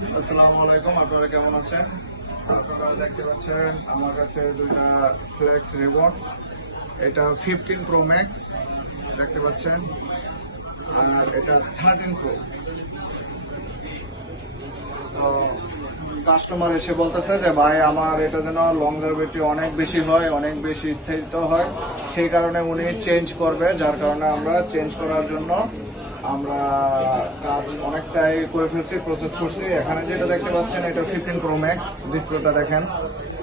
আসসালামু আলাইকুম, আপনারা কেমন আছেন? আপনারা দেখতে পাচ্ছেন আমার কাছে দুইটা ফ্লেক্স রিমোট। এটা 15 প্রো ম্যাক্স দেখতে পাচ্ছেন, আর এটা 13 প্রো। তো কাস্টমার এসে বলতেছে যে ভাই আমার এটা যেন লংজারভিটি অনেক বেশি হয়, অনেক বেশি স্থায়িত্ব হয়, সেই কারণে উনি চেঞ্জ করবে। যার কারণে আমরা চেঞ্জ করার জন্য আমরা কাজ অনেকটাই করে ফেলছি, প্রসেস করছি। এখানে যেটা দেখতে পাচ্ছেন এটা 15 প্রো ম্যাক্স, ডিসপ্লেটা দেখেন,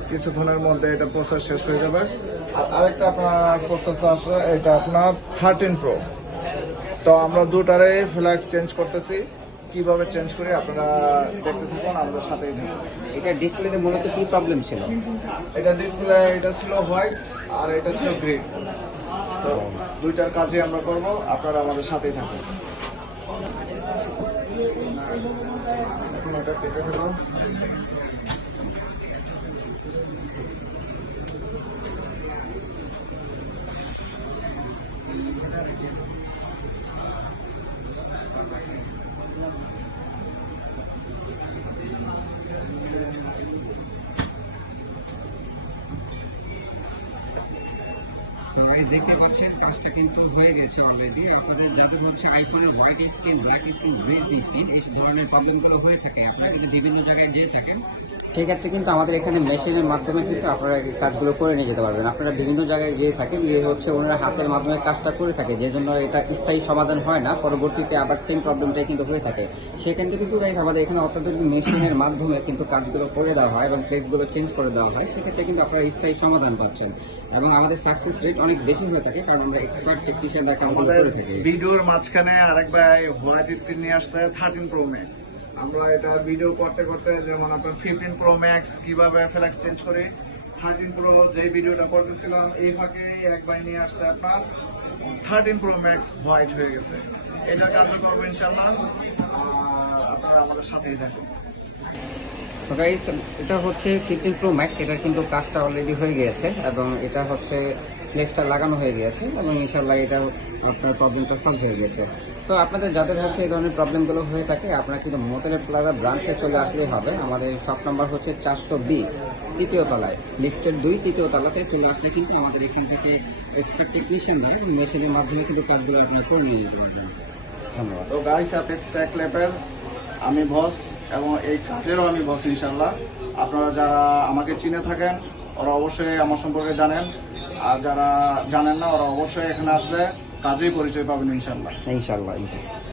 কিছুক্ষণের মধ্যে এটা প্রসেস শেষ হয়ে যাবে। আর আরেকটা আপনার প্রসেস আছে, এটা আপনার 13 প্রো। তো আমরা দুটারে ফ্ল্যাক্স চেঞ্জ করতেছি, কিভাবে চেঞ্জ করি আপনারা দেখতে থাকুন, আমাদের সাথেই থাকুন। এটা ডিসপ্লেতে মূলত কি প্রবলেম ছিল? এটা ডিসপ্লে এটা ছিল হোয়াইট আর এটা ছিল গ্রিন। তো দুইটার কাজে আমরা করব, আপনারা আমাদের সাথেই থাকুন। এখন এটা কেটে ফেলুন। দেখতে পাচ্ছেন কাজটা কিন্তু হয়ে গেছে অলরেডি। আপনাদের যাদের হচ্ছে আইফোনের white screen, black screen, grade screen, এই ধরনের প্রবলেমগুলো হয়ে থাকে, আপনারা কিন্তু বিভিন্ন জায়গায় যেয়ে থাকেন, সেক্ষেত্রে কিন্তু আমাদের এখানে মেশিনের মাধ্যমে কিন্তু আপনারা এই কাজগুলো করে নিয়ে যেতে পারবেন। আপনারা বিভিন্ন জায়গায় গিয়ে থাকেন, গিয়ে হচ্ছে ওনারা হাতের মাধ্যমে কাজটা করে থাকে, যে জন্য এটা স্থায়ী সমাধান হয় না, পরবর্তীতে আবার সেম প্রবলেমটাই কিন্তু হয়ে থাকে। সেখান থেকে কিন্তু আমাদের এখানে অত্যাধুনিক মেশিনের মাধ্যমে কিন্তু কাজগুলো করে দেওয়া হয় এবং ফ্লেক্সগুলো চেঞ্জ করে দেওয়া হয়। সেক্ষেত্রে কিন্তু আপনারা স্থায়ী সমাধান পাচ্ছেন এবং আমাদের সাকসেস রেট অনেক বেশি হয়ে থাকে, কারণ আমরা এক্সপার্ট টেকনিশিয়ানরা কাজগুলো করে থাকি। ভিডিওর মাঝখানে আরেক ভাই হোয়াইট স্ক্রিন নিয়ে আসছে 13 প্রো ম্যাক্স। আমরা এটা ভিডিও করতে করতে, যেমন আপনার 15 প্রো ম্যাক্স কিভাবে ফ্ল্যাক্স চেঞ্জ করি, 13 প্রো যে ভিডিওটা করতেছিলাম, এই ফাঁকে এক ভাই নিয়ে আসছে আপনার 13 প্রো ম্যাক্স হোয়াইট হয়ে গেছে। এটা কাজও করবো ইনশাল্লাহ, আপনারা আমাদের সাথেই দেখুন। তো গাইস, এটা হচ্ছে 15 প্রো ম্যাক্স, এটার কিন্তু কাজটা অলরেডি হয়ে গিয়েছে এবং এটা হচ্ছে ফ্লেক্সটা লাগানো হয়ে গিয়েছে এবং ইনশাল্লাহ এটা আপনার প্রবলেমটা সলভ হয়ে গেছে। তো আপনাদের যাদের হচ্ছে এই ধরনের প্রবলেমগুলো হয়ে থাকে, আপনারা কিন্তু মোতেলের প্লাজা ব্রাঞ্চে চলে আসলেই হবে। আমাদের শপ নাম্বার হচ্ছে 400B, তৃতীয় তলায়, লিফটের 2 তৃতীয় তলাতে চলে আসলে কিন্তু আমাদের এখান থেকে এক্সপার্ট টেকনিশিয়ান দ্বারা মেশিনের মাধ্যমে কিন্তু কাজগুলো আপনারা করে নিয়ে যেতে পারবেন। ধন্যবাদ। তো গাইস, অ্যাপেক্স টেক ল্যাবের আমি বস এবং এই কাজেরও আমি বস ইনশাল্লাহ। আপনারা যারা আমাকে চিনে থাকেন ওরা অবশ্যই আমার সম্পর্কে জানেন, আর যারা জানেন না ওরা অবশ্যই এখানে আসলে কাজেই পরিচয় পাবেন ইনশাল্লাহ। ইনশাল্লাহ।